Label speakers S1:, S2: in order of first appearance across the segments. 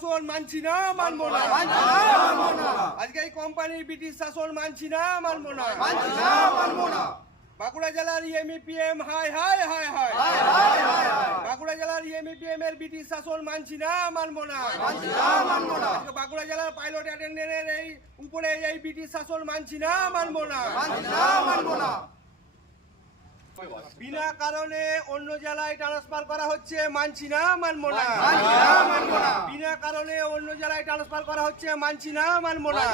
S1: শাসন মানছি না, মানবো না। আজকে এই কোম্পানির ব্রিটিশ শাসন মানছি না, মানবো না। মানবো না বাঁকুড়া জেলার ইএমিপিএম হাই হাই হাই হাই। বাঁকুড়া জেলার ইএমিপিএম এর ব্রিটিশ শাসন মানছি না, মানবো না। আজকে বাঁকুড়া জেলার পাইলট অ্যাটেন্ডেন্টের এই উপরে এই ব্রিটিশ শাসন মানছি না, মানবো না। বিনা কারণে অন্য জেলায় ট্রান্সফার করা হচ্ছে মানছি না মানবো না বিনা কারণে অন্য জেলায় ট্রান্সফার করা হচ্ছে মানছি না মানবো না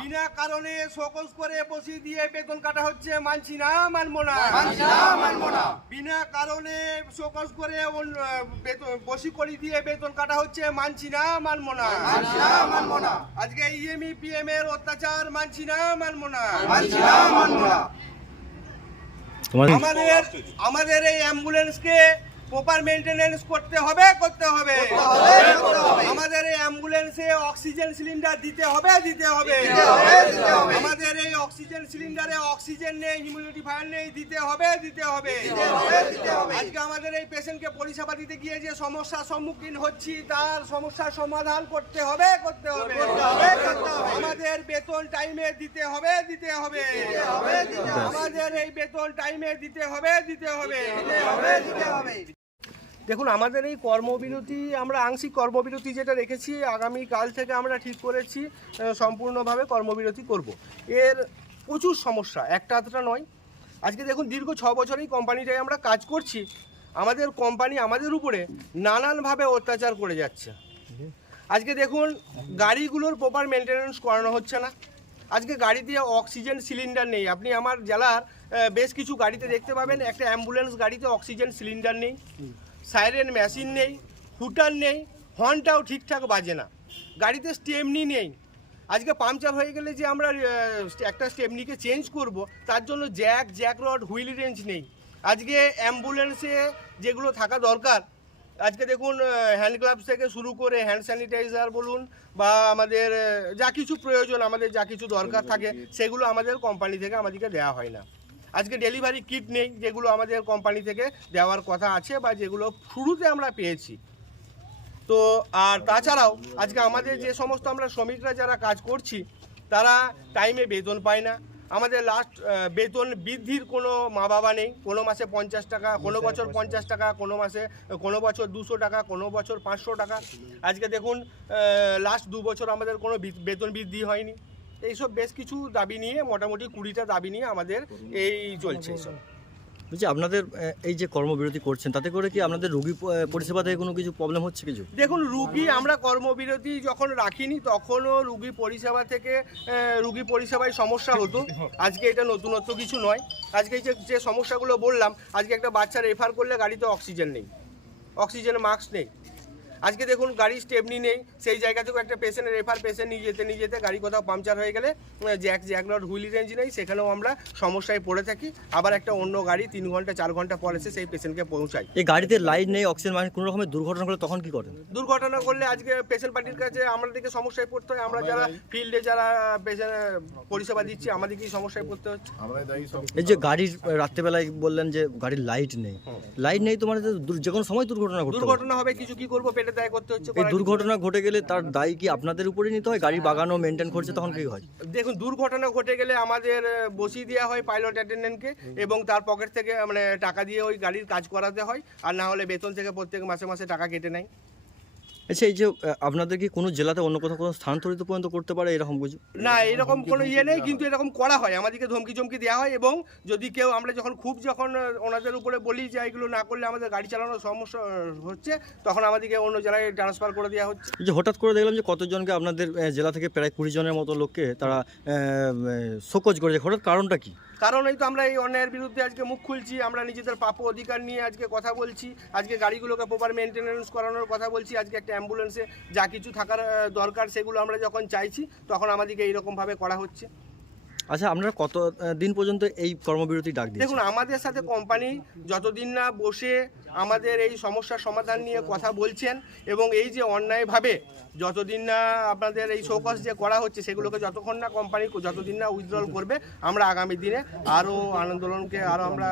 S1: বিনা কারণে সকোজ করে বসি দিয়ে বেতন কাটা হচ্ছে মানছি না মানবো না বিনা কারণে সকোজ করে বসি করে দিয়ে বেতন কাটা হচ্ছে মানছি না মানবো না আজকে ইএমই পিএম এর অত্যাচার মানছি না মানবো না আমাদের আমাদের এই অ্যাম্বুলেন্সকে প্রপার মেনটেনেন্স করতে হবে করতে হবে। আমাদের এই অ্যাম্বুলেন্সে অক্সিজেন সিলিন্ডার দিতে হবে দিতে হবে। আমাদের এই অক্সিজেন সিলিন্ডারে অক্সিজেন নেই হিউমিডিফায়ার নেই দিতে হবে দিতে হবে। আজকে আমাদের এই পেশেন্টকে পরিষেবা দিতে গিয়ে যে সমস্যার সম্মুখীন হচ্ছি তার সমস্যার সমাধান করতে হবে করতে হবে। আমাদের বেতন টাইমে দিতে হবে দিতে হবে। আমাদের এই বেতন টাইমে দিতে হবে। দিতে হবে দিতে হবে। দেখুন, আমাদের এই কর্মবিরতি, আমরা আংশিক কর্মবিরতি যেটা রেখেছি, আগামী কাল থেকে আমরা ঠিক করেছি সম্পূর্ণভাবে কর্মবিরতি করব। এর প্রচুর সমস্যা, একটা আধটা নয়। আজকে দেখুন, দীর্ঘ ছ বছর এই কোম্পানিটায় আমরা কাজ করছি। আমাদের কোম্পানি আমাদের উপরে নানানভাবে অত্যাচার করে যাচ্ছে। আজকে দেখুন, গাড়িগুলোর প্রপার মেনটেনেন্স করানো হচ্ছে না। আজকে গাড়ি দিয়ে অক্সিজেন সিলিন্ডার নেই। আপনি আমার জেলার বেশ কিছু গাড়িতে দেখতে পাবেন, একটা অ্যাম্বুলেন্স গাড়িতে অক্সিজেন সিলিন্ডার নেই। সাইরেন মেশিন নেই, হুটার নেই, হর্নটাও ঠিকঠাক বাজে না। গাড়িতে স্টেমনি নেই। আজকে পাংচার হয়ে গেলে যে আমরা একটা স্টেমনিকে চেঞ্জ করব, তার জন্য jack jack rod wheel wrench নেই। আজকে অ্যাম্বুলেন্সে যেগুলো থাকা দরকার, আজকে দেখুন হ্যান্ড গ্লাভস থেকে শুরু করে হ্যান্ড স্যানিটাইজার বলুন বা আমাদের যা কিছু প্রয়োজন, আমাদের যা কিছু দরকার থাকে, সেগুলো আমাদের কোম্পানি থেকে আমাদেরকে দেওয়া হয় না। আজকে ডেলিভারি কিট নেই, যেগুলো আমাদের কোম্পানি থেকে দেওয়ার কথা আছে বা যেগুলো শুরুতে আমরা পেয়েছি। তো, আর তাছাড়াও আজকে আমাদের যে সমস্ত আমরা শ্রমিকরা যারা কাজ করছি, তারা টাইমে বেতন পায় না। আমাদের লাস্ট বেতন বৃদ্ধির কোনো মা বাবা নেই। কোনো মাসে পঞ্চাশ টাকা, কোনো বছর পঞ্চাশ টাকা, কোনো মাসে, কোনো বছর দুশো টাকা, কোনো বছর পাঁচশো টাকা। আজকে দেখুন লাস্ট দু বছর আমাদের কোনো বেতন বৃদ্ধি হয়নি। এইসব বেশ কিছু দাবি নিয়ে মোটামুটি কুড়িটা দাবি নিয়ে আমাদের এই চলছে এইসব।
S2: বলছি আপনাদের এই যে কর্মবিরতি করছেন তাতে করে কি আপনাদের রুগী প- আহ, পরিষেবা থেকে কোনো কিছু প্রবলেম হচ্ছে কিছু?
S1: দেখুন রুগী আমরা কর্মবিরতি যখন রাখিনি তখনও রুগী পরিষেবা থেকে রুগী পরিষেবায় সমস্যা হতো। আজকে এটা নতুনত্ব কিছু নয়। আজকে এই যে যে সমস্যাগুলো বললাম আজকে একটা বাচ্চা রেফার করলে গাড়িতে অক্সিজেন নেই। অক্সিজেন মাস্ক নেই। আজকে দেখুন গাড়ির স্টেপনি নেই সেই জায়গা থেকেও একটা পেশেন্টের রেফার পেশেন্ট নিয়ে যেতে নিয়ে যেতে গাড়ি কোথাও পাংচার হয়ে গেলে jack jack nut wheel wrench নেই সেখানেও আমরা সমস্যায় পড়ে থাকি। আবার একটা অন্য গাড়ি তিন ঘণ্টা চার ঘণ্টা পর এসে সেই পেশেন্টকে পৌঁছাই।
S2: এই গাড়িতে লাইট নেই অক্সিজেন মানে কোনো রকমের দুর্ঘটনা করলে তখন কি করেন?
S1: দুর্ঘটনা করলে আজকে পেশেন্ট পার্টির কাছে আমাদেরকে সমস্যায় পড়তে হয় আমরা যারা ফিল্ডে যারা পেশেন্ট পরিষেবা দিচ্ছি আমাদেরকেই সমস্যায় পড়তে হচ্ছে।
S2: এই যে গাড়ির রাত্রেবেলায় বললেন যে গাড়ির লাইট নেই। লাইট নেই তো মানে যে কোনো সময় দুর্ঘটনা
S1: দুর্ঘটনা হবে কিছু কি করব পেটে দায় করতে হচ্ছে
S2: এই দুর্ঘটনা ঘটে গেলে তার দায় কি আপনাদের উপরে নিতে হয়? গাড়ি বাগানো মেনটেন করছে তখন কি হয়?
S1: দেখুন দুর্ঘটনা ঘটে গেলে আমাদের বসিয়ে দেওয়া হয় পাইলট অ্যাটেন্ডেন্টকে এবং তার পকেট থেকে মানে টাকা দিয়ে ওই গাড়ির কাজ করাতে হয়। আর না হলে বেতন থেকে প্রত্যেক মাসে মাসে টাকা কেটে নেয়।
S2: আচ্ছা এই যে আপনাদের কি কোনো জেলাতে অন্য কোথাও কোনো স্থানান্তরিত পর্যন্ত করতে পারে এরকম কিছু
S1: না এরকম কোনো ইয়ে নেই কিন্তু এরকম করা হয়। আমাদেরকে ধমকি চমকি দেওয়া হয় এবং যদি কেউ আমরা যখন খুব যখন ওনাদের উপরে বলি যে এগুলো না করলে আমাদের গাড়ি চালানোর সমস্যা হচ্ছে তখন আমাদেরকে অন্য জেলায় ট্রান্সফার করে দেওয়া হচ্ছে।
S2: যে হঠাৎ করে দেখলাম যে কতজনকে আপনাদের জেলা থেকে প্রায় কুড়ি জনের মতো লোককে তারা শোকজ করেছে। হঠাৎ কারণটা কি?
S1: কারণ এই তো আমরা এই অন্যায়ের বিরুদ্ধে আজকে মুখ খুলছি, আমরা নিজেদের প্রাপ্য অধিকার নিয়ে আজকে কথা বলছি, আজকে গাড়িগুলোকে প্রপার মেনটেন্যান্স করানোর কথা বলছি, আজকে একটা অ্যাম্বুলেন্সে যা কিছু থাকার দরকার সেগুলো আমরা যখন চাইছি, তখন আমাদেরকে এইরকমভাবে করা হচ্ছে।
S2: আচ্ছা আপনারা কত দিন পর্যন্ত এই কর্মবিরতি ডাক দিয়েছেন?
S1: দেখুন আমাদের সাথে কোম্পানি যতদিন না বসে আমাদের এই সমস্যার সমাধান নিয়ে কথা বলছেন এবং এই যে অন্যায়ভাবে যতদিন না আপনাদের এই শোকস যে করা হচ্ছে সেগুলোকে যতক্ষণ না কোম্পানি যতদিন না উইথড্রল করবে আমরা আগামী দিনে আরও আন্দোলনকে আরও আমরা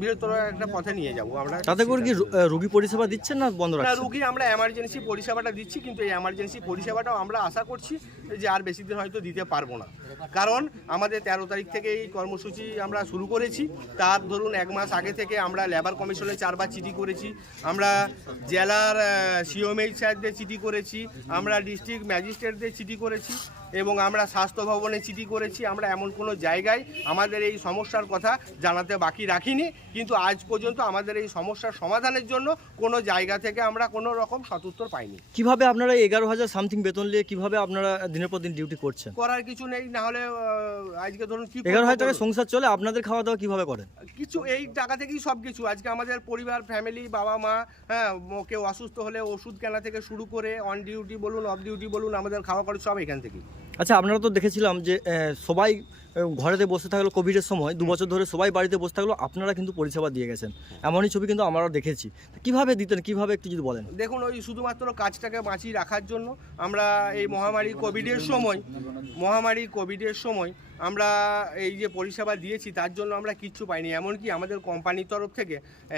S1: বৃহত্তর একটা পথে নিয়ে যাব। আমরা
S2: তাতে করে কি রুগী পরিষেবা দিচ্ছেন না বন্ধ
S1: না
S2: রাখছেন?
S1: রুগী আমরা এমার্জেন্সি পরিষেবাটা দিচ্ছি কিন্তু এই এমার্জেন্সি পরিষেবাটাও আমরা আশা করছি যে আর বেশি দিন হয়তো দিতে পারব না। কারণ আমাদের তেরো তারিখ থেকে এই কর্মসূচি আমরা শুরু করেছি। তার ধরুন এক মাস আগে থেকে আমরা লেবার কমিশনে চারবার চিঠি করেছি। আমরা জেলার সিওমএইচ স্যারদের চিঠি করেছি। আমরা ডিস্ট্রিক্ট ম্যাজিস্ট্রেটদের চিঠি করেছি। এবং আমরা স্বাস্থ্য ভবনে চিঠি করেছি আমরা এমন কোনো জায়গায় আমাদের এই সমস্যার কথা জানাতে বাকি রাখিনি কিন্তু আজ পর্যন্ত আমাদের এই সমস্যার সমাধানের জন্য কোনো জায়গা থেকে আমরা কোনো রকম সতুত্তর পাইনি।
S2: কীভাবে আপনারা এগারো হাজার সামথিং বেতন নিয়ে কীভাবে আপনারা দিনের পর দিন ডিউটি করছেন?
S1: করার কিছু নেই না হলে আজকে ধরুন কি
S2: এগারো হাজার টাকা সংসার চলে আপনাদের খাওয়া দাওয়া কীভাবে করেন?
S1: কিছু এই টাকা থেকেই সব কিছু আজকে আমাদের পরিবার ফ্যামিলি বাবা মা হ্যাঁ কেউ অসুস্থ হলে ওষুধ কেনা থেকে শুরু করে অন ডিউটি বলুন অফ ডিউটি বলুন আমাদের খাওয়া খরচ সব এখান থেকেই।
S2: আচ্ছা আপনারা তো দেখেছিলাম যে সবাই ঘরেতে বসে থাকল কোভিডের সময়, দু বছর ধরে সবাই বাড়িতে বসে থাকল, আপনারা কিন্তু পরিষেবা দিয়ে গেছেন। এমনই ছবি কিন্তু আমরা দেখেছি। কীভাবে দিতেন, কীভাবে একটু যদি বলেন?
S1: দেখুন, ওই শুধুমাত্র কাজটাকে বাঁচিয়ে রাখার জন্য আমরা এই মহামারী কোভিডের সময়, মহামারী কোভিডের সময় আমরা এই যে পরিষেবা দিয়েছি তার জন্য আমরা কিচ্ছু পাইনি। এমনকি আমাদের কোম্পানির তরফ থেকে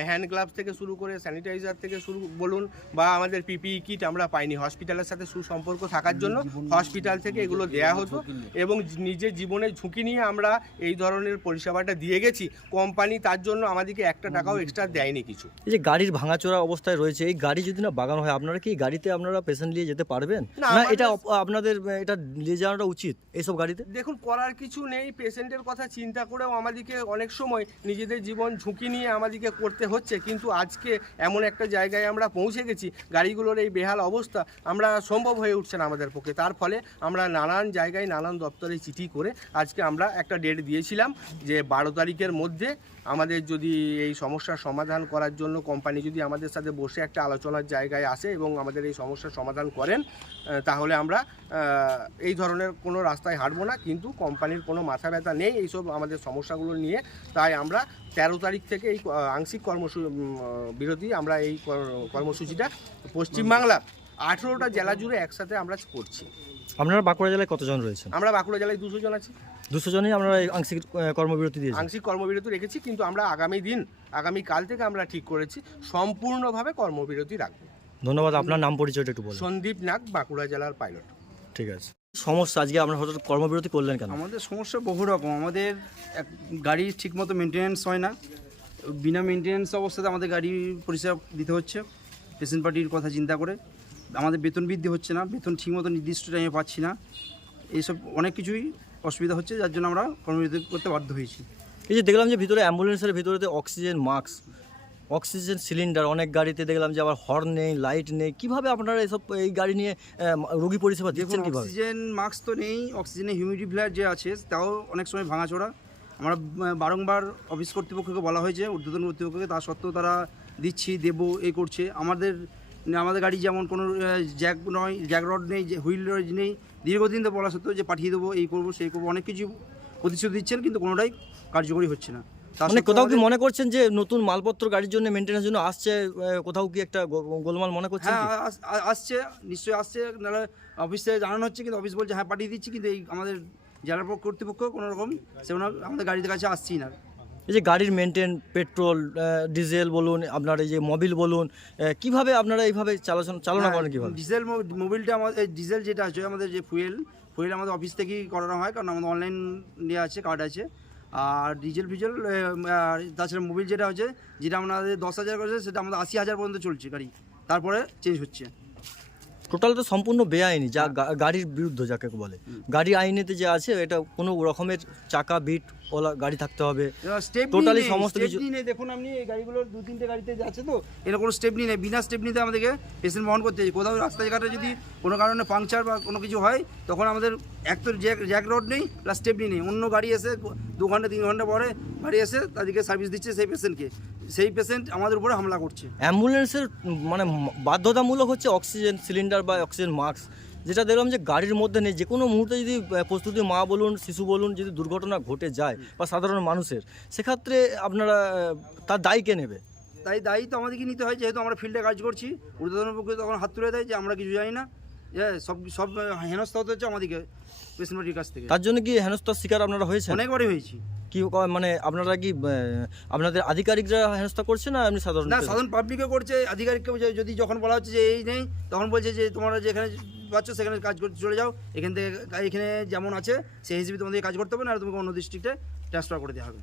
S1: হ্যান্ড গ্লাভস থেকে শুরু করে স্যানিটাইজার থেকে শুরু বলুন বা আমাদের পিপিই কিট আমরা পাইনি। হসপিটালের সাথে সুসম্পর্ক থাকার জন্য হসপিটাল থেকে এগুলো দেয়া হতো এবং নিজের জীবনের ঝুঁকি নিয়ে আমরা এই ধরনের পরিষেবাটা দিয়ে গেছি। কোম্পানি তার জন্য আমাদেরকে একটা টাকাও এক্সট্রা দেয়নি কিছু।
S2: এই যে গাড়ির ভাঙাচোরা অবস্থায় রয়েছে এই গাড়ি যদি না বাগানো হয় আপনারা কি গাড়িতে আপনারা পেশেন্ট নিয়ে যেতে পারবেন?
S1: না,
S2: না এটা আপনাদের এটা নিয়ে যাওয়াটা উচিত এইসব গাড়িতে?
S1: দেখুন করার কিছু নেই পেশেন্টের কথা চিন্তা করেও আমাদেরকে অনেক সময় নিজেদের জীবন ঝুঁকি নিয়ে আমাদেরকে করতে হচ্ছে। কিন্তু আজকে এমন একটা জায়গায় আমরা পৌঁছে গেছি, গাড়িগুলোর এই বেহাল অবস্থা, আমরা সম্ভব হয়ে উঠছে না আমাদের পক্ষে। তার ফলে আমরা নানান জায়গায় নানান দপ্তরে চিঠি করে আজকে আমরা একটা ডেট দিয়েছিলাম যে বারো তারিখের মধ্যে আমাদের যদি এই সমস্যার সমাধান করার জন্য কোম্পানি যদি আমাদের সাথে বসে একটা আলোচনার জায়গায় আসে এবং আমাদের এই সমস্যার সমাধান করেন তাহলে আমরা এই ধরনের কোনো রাস্তায় হাঁটবো না। কিন্তু কোম্পানির কোনো মাথা ব্যথা নেই এইসব আমাদের সমস্যাগুলো নিয়ে। তাই আমরা তেরো তারিখ থেকে এই আংশিক কর্মসূ বিরতি আমরা এই কর- কর্মসূচিটা পশ্চিমবাংলার আঠেরোটা জেলা জুড়ে একসাথে আমরা করছি।
S2: আপনারা বাঁকুড়া জেলায় কতজন রয়েছে
S1: আমরা বাঁকুড়া জেলায় দুশো জন আছি।
S2: দুশো জনই আমরা এই আংশিক কর্মবিরতি দিয়েছি
S1: আংশিক কর্মবিরতি রেখেছি কিন্তু আমরা আগামী দিন আগামী কাল থেকে আমরা ঠিক করেছি সম্পূর্ণভাবে কর্মবিরতি রাখব।
S2: ধন্যবাদ আপনার নাম পরিচয়টা একটু বলুন।
S1: সন্দীপ নাগ বাঁকুড়া জেলার পাইলট।
S2: ঠিক আছে। সমস্যা আজকে আপনারা হঠাৎ কর্মবিরতি করলেন কেন?
S3: আমাদের সমস্যা বহু রকম। আমাদের এক গাড়ি ঠিকমতো মেনটেন্যান্স হয় না। বিনা মেনটেন্যান্স অবস্থাতে আমাদের গাড়ি পরিষেবা দিতে হচ্ছে পেশেন্ট পার্টির কথা চিন্তা করে। আমাদের বেতন বৃদ্ধি হচ্ছে না বেতন ঠিকমতো নির্দিষ্ট টাইমে পাচ্ছি না। এইসব অনেক কিছুই অসুবিধা হচ্ছে যার জন্য আমরা কর্মবিরতি করতে বাধ্য হয়েছি।
S2: এই যে দেখলাম যে ভিতরে অ্যাম্বুলেন্সের ভিতরেতে অক্সিজেন মাস্ক অক্সিজেন সিলিন্ডার অনেক গাড়িতে দেখলাম যে আবার হর্ন নেই লাইট নেই। কীভাবে আপনারা এসব এই গাড়ি নিয়ে রোগী পরিষেবা দিচ্ছেন কীভাবে?
S3: অক্সিজেন মাস্ক তো নেই অক্সিজেনের হিউমিডিটি ফ্ল্যার যে আছে তাও অনেক সময় ভাঙাচোরা। আমরা বারংবার অফিস কর্তৃপক্ষকে বলা হয়েছে ঊর্ধ্বতন কর্তৃপক্ষকে তা সত্ত্বেও তারা দিচ্ছি দেব এ করছে। আমাদের আমাদের গাড়ি যেমন কোনো জ্যাক নয় জ্যাক রড নেই যে হুইল রড নেই দীর্ঘদিন তো বলা সত্ত্বেও যে পাঠিয়ে দেবো এই করব সেই করব অনেক কিছু প্রতিশ্রুতি দিচ্ছেন কিন্তু কোনোটাই কার্যকরী হচ্ছে না।
S2: মানে কোথাও কি মনে করছেন যে নতুন মালপত্র গাড়ির জন্য মেনটেন্যান্সের জন্য আসছে কোথাও কি একটা গোলমাল মনে করছেন
S3: হ্যাঁ আসছে নিশ্চয়ই আসছে। নাহলে অফিস জানানো হচ্ছে কিন্তু অফিস বলছে হ্যাঁ পাঠিয়ে দিচ্ছি। কিন্তু এই আমাদের পক্ষ- কর্তৃপক্ষ কোনো রকম সেগুলো আমাদের গাড়ির কাছে আসছেই না।
S2: এই যে গাড়ির মেনটেন পেট্রোল ডিজেল বলুন আপনার এই যে মোবিল বলুন কীভাবে আপনারা এইভাবে চালাচল চালনা
S3: হ্যাঁ,
S2: করেন কীভাবে?
S3: ডিজেল মোবিলটা আমাদের ডিজেল যেটা আছে আমাদের যে ফুয়েল ফুয়েল আমাদের অফিস থেকেই করানো হয় কারণ আমাদের অনলাইন নিয়ে আছে কার্ড আছে। আর ডিজেল ফিজেল তাছাড়া মোবিল যেটা হচ্ছে যেটা আমাদের দশ হাজার করেছে, সেটা আমাদের আশি হাজার পর্যন্ত চলছে গাড়ি। তারপরে চেঞ্জ হচ্ছে।
S2: টোটাল তো সম্পূর্ণ বেআইনি যা গাড়ির বিরুদ্ধে যাকে বলে। গাড়ি আইনেতে যে আছে এটা কোনো রকমের চাকা বিট ওলা গাড়ি থাকতে হবে।
S3: স্টেপ
S2: Totally সমস্ত কিছু-
S3: নেই। দেখুন আপনি এই গাড়িগুলোর দু তিনটে গাড়িতে যাচ্ছে তো এর কোনো স্টেপনি নেই। বিনা স্টেপনিতে আমাদেরকে পেশেন্ট বহন করতে হয় কোথাও রাস্তাঘাটে যদি কোনো কারণে পাংচার বা কোনো কিছু হয় তখন আমাদের এক তো জ্যাক জ্যাক রোড নেই প্লাস স্টেপনি নেই। অন্য গাড়ি এসে দু ঘণ্টা তিন ঘণ্টা পরে গাড়ি এসে তাদেরকে সার্ভিস দিচ্ছে সেই পেশেন্টকে সেই পেশেন্ট আমাদের উপরে হামলা করছে।
S2: অ্যাম্বুলেন্সের মানে বাধ্যতামূলক হচ্ছে অক্সিজেন সিলিন্ডার বা অক্সিজেন মাস্ক যেটা দেখলাম যে গাড়ির মধ্যে নেই যে কোনো মুহূর্তে যদি প্রস্তুতি মা বলুন শিশু বলুন যদি দুর্ঘটনা ঘটে যায় বা সাধারণ মানুষের সেক্ষেত্রে আপনারা তার দায়ী কে নেবে?
S3: তাই দায়ী তো আমাদেরকে নিতে হয় যেহেতু আমরা ফিল্ডে কাজ করছি ঊর্ধ্বতন পক্ষে তখন হাত তুলে দেয় যে আমরা কিছু জানি না। সব সব হেনস্থা হতে হচ্ছে আমাদেরকে কাছ থেকে।
S2: তার জন্য কি হেনস্থার শিকার আপনারা
S3: অনেকবারই হয়েছি।
S2: কি মানে আপনারা কি আপনাদের আধিকারিকরা হেনস্থা করছে না এমনি সাধারণ
S3: না সাধারণ করছে আধিকারিককে যদি যখন বলা হচ্ছে যে এই নেই তখন বলছে যে তোমরা যেখানে পাচ্ছ সেখানে কাজ করতে চলে যাও এখান থেকে এখানে যেমন আছে সেই হিসেবে তোমাদের কাজ করতে হবে না তোমাকে অন্য ডিস্ট্রিক্টে ট্রান্সফার করে দেওয়া হবে।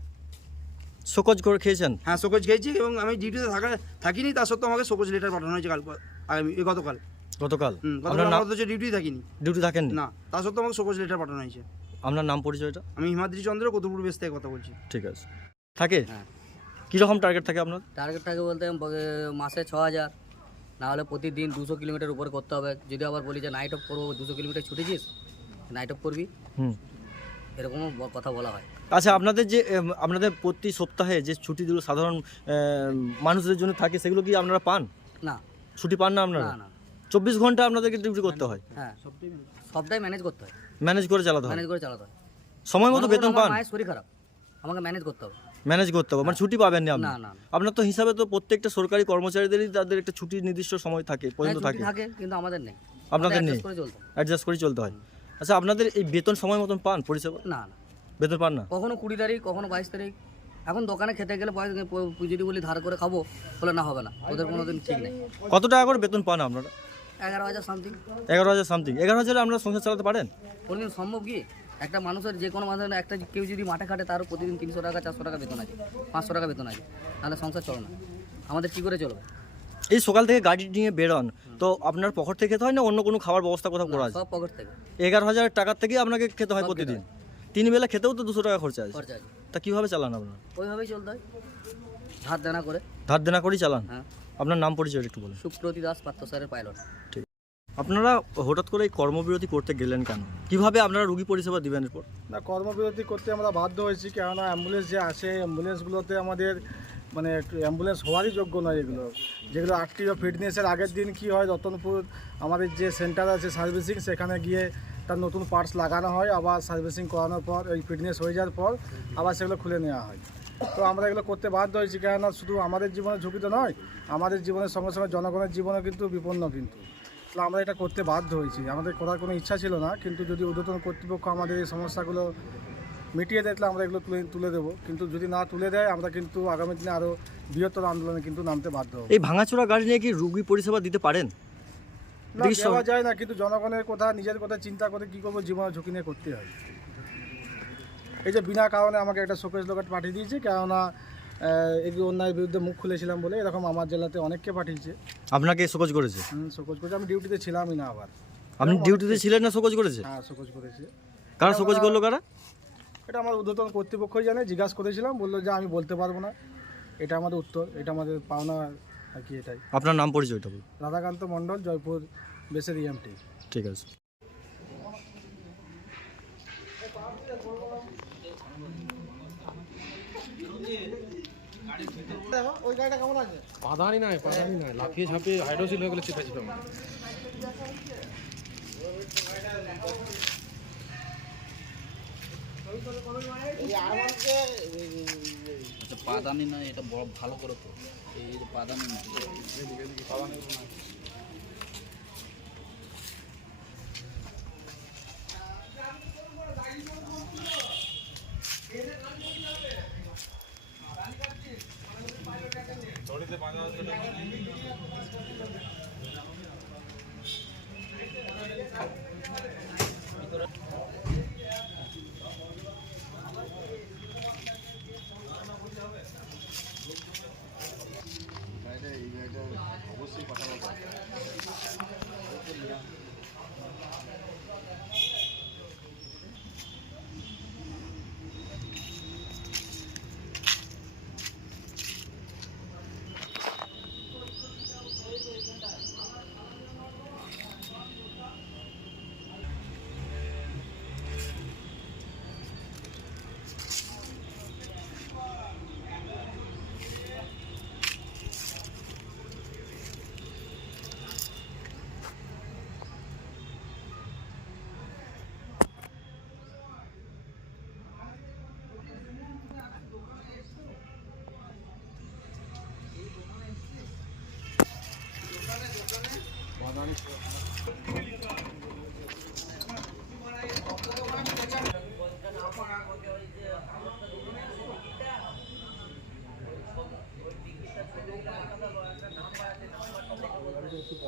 S2: শোকজ করে খেয়েছেন?
S3: হ্যাঁ শোকজ খেয়েছি এবং আমি ডিউটিতে থাকা থাকিনি তা সত্ত্বেও আমাকে শোকজ লেটার পাঠানো হয়েছে কাল আগামী এই গতকাল?
S2: গতকাল আপনার নাম
S3: আমরা তো ডিউটি থাকিনি।
S2: ডিউটি থাকেননি?
S3: না তা সত্ত্বেও আমাকে শোকজ লেটার পাঠানো হয়েছে।
S2: আপনার নাম পরিচয়টা
S3: আমি হিমাদ্রি চন্দ্র কতুপুর বেস থেকে কথা বলছি।
S2: ঠিক আছে। থাকে?
S4: হ্যাঁ।
S2: কীরকম টার্গেট থাকে আপনার?
S4: টার্গেট থাকে বলতে ব- মাসে ছ হাজার। না হলে প্রতিদিন দুশো কিলোমিটার উপরে করতে হবে। যদি আবার বলি যে নাইট অফ করব দুশো কিলোমিটার ছুটেছিস নাইট অফ করবি?
S2: হুম।
S4: এরকমও ব- কথা বলা হয়।
S2: আচ্ছা আপনাদের যে এম, আপনাদের প্রতি সপ্তাহে যে ছুটিগুলো সাধারণ এম, মানুষদের জন্য থাকে সেগুলো কি আপনারা পান?
S4: না।
S2: ছুটি পান না আপনারা?
S4: না না।
S2: চব্বিশ ঘণ্টা আপনাদেরকে ডিউটি করতে হয়।
S4: হ্যাঁ সবটাই ম্যানেজ করতে হয়।
S2: ম্যানেজ করে চালাতে হয়।
S4: ম্যানেজ করে চালাতে হয়।
S2: সময় মতো বেতন পান?
S4: মায়ের শরীর খারাপ আমাকে ম্যানেজ করতে হবে।
S2: ম্যানেজ করতে হবে। মানে ছুটি পাবেন না আপনি। আপনার তো হিসাবে তো প্রত্যেকটা সরকারি কর্মচারীদেরই তাদের একটা ছুটির নির্দিষ্ট সময় থাকে
S4: হ্যাঁ,
S2: পর্যন্ত থাকে।
S4: থাকে কিন্তু আমাদের নেই।
S2: আপনাদের নেই। অ্যাডজাস্ট করে চলতে হয়। আচ্ছা আপনাদের এই বেতন সময় মতন পান পরিষেবা?
S4: না না।
S2: বেতন পান না?
S4: কখনো কুড়ি তারিখ কখনো বাইশ তারিখ। এখন দোকানে খেতে গেলে পয়সা যদি বলি ধার করে খাব বলে না হবে না। ওদের কোনো দিন ঠিক নেই।
S2: কত টাকা করে বেতন পান আপনারা?
S4: এগারো হাজার সামথিং
S2: এগারো হাজার সামথিং এগারো হাজারে আপনারা সংসার চালাতে পারেন?
S4: কোনোদিন সম্ভব কি? একটা মানুষের যে কোনো মানুষের একটা কেউ যদি মাঠে খাটে তারও প্রতিদিন তিনশো টাকা চারশো টাকা বেতন আছে পাঁচশো টাকা বেতন আছে তাহলে সংসার চলো না। আমাদের কি করে চলবে
S2: এই সকাল থেকে গাড়ি নিয়ে বেরোন। তো আপনার পকেট থেকে খেতে হয় না অন্য কোনো খাবার ব্যবস্থা কোথাও করা আছে?
S4: সব পকেট থেকে।
S2: এগারো হাজার টাকার থেকে আপনাকে খেতে হয় প্রতিদিন। তিন বেলা খেতেও তো দুশো টাকা খরচা আছে।
S4: খরচা আছে।
S2: তা কীভাবে চালান আপনার?
S4: ওইভাবেই চলতে হয়। ধার দেনা করে।
S2: ধার দেনা করেই চালান?
S4: হ্যাঁ।
S2: আপনার নাম পরিচয় একটু বলুন।
S4: সুপ্রতি দাস পাত্র স্যারের পাইলট ঠিক।
S2: আপনারা হঠাৎ করে এই কর্মবিরতি করতে গেলেন কেন? কীভাবে আপনারা রুগী পরিষেবা দিবেন এরপর?
S5: না কর্মবিরতি করতে আমরা বাধ্য হয়েছি কেননা অ্যাম্বুলেন্স যে আসে অ্যাম্বুলেন্সগুলোতে আমাদের মানে একটু অ্যাম্বুলেন্স হওয়ারই যোগ্য নয় এগুলো। যেগুলো আরটিও ফিটনেসের আগের দিন কি হয় রতনপুর আমাদের যে সেন্টার আছে সার্ভিসিং সেখানে গিয়ে তার নতুন পার্টস লাগানো হয় আবার সার্ভিসিং করানোর পর ওই ফিটনেস হয়ে যাওয়ার পর আবার সেগুলো খুলে নেওয়া হয়। তো আমরা এগুলো করতে বাধ্য হয়েছি কেননা শুধু আমাদের জীবনে ঝুঁকি তো নয় আমাদের জীবনের সঙ্গে সঙ্গে জনগণের জীবনে কিন্তু বিপন্ন কিন্তু। তো আমরা এটা করতে বাধ্য হয়েছি। আমাদের করার কোনো ইচ্ছা ছিল না কিন্তু যদি ঊর্ধ্বতন কর্তৃপক্ষ আমাদের এই সমস্যাগুলো মিটিয়ে দেয় তাহলে আমরা এগুলো তুলে তুলে দেবো। কিন্তু যদি না তুলে দেয় আমরা কিন্তু আগামী দিনে আরও বৃহত্তর আন্দোলনে কিন্তু নামতে বাধ্য হব।
S2: এই ভাঙাচোরা গাড়ি নিয়ে কি রুগী পরিষেবা দিতে পারেন?
S5: না দেওয়া যায় না কিন্তু জনগণের কথা নিজের কথা চিন্তা করে কী করব জীবনের ঝুঁকি নিয়ে করতে হয়। এই যে বিনা কারণে আমাকে একটা শোকেজ লোকেট পাঠিয়ে দিয়েছে কেননা এই অন্যায়ের বিরুদ্ধে মুখ খুলেছিলাম বলে এরকম আমার জেলাতে অনেককে পাঠিয়েছে।
S2: আপনাকে শোকজ করেছে?
S5: শোকজ করেছে। আমি ডিউটিতে ছিলামই না আবার।
S2: আপনি ডিউটিতে ছিলেন না শোকজ করেছে?
S5: হ্যাঁ শোকজ করেছে।
S2: কারা শোকজ করল কারা?
S5: এটা আমার ঊর্ধ্বতন কর্তৃপক্ষই জানে। জিজ্ঞাসা করেছিলাম বলল যে আমি বলতে পারব না। এটা আমাদের উত্তর এটা আমাদের পাওনা আর কি এটাই।
S2: আপনার নাম পরিচয়টা বলুন।
S5: রাধাকান্ত মণ্ডল জয়পুর বেসের E ইএমটি
S2: ঠিক আছে।
S6: পাদানি নাই পাদানি নাই। লাফিয়ে ঝাঁপিয়ে হাইড্রোসিল হয়ে গেলে চিন্তা ছিল
S7: পাদানি না এটা বড় ভালো করে তো এই পাদানি না
S1: অবশ্যই কথা
S4: বলব।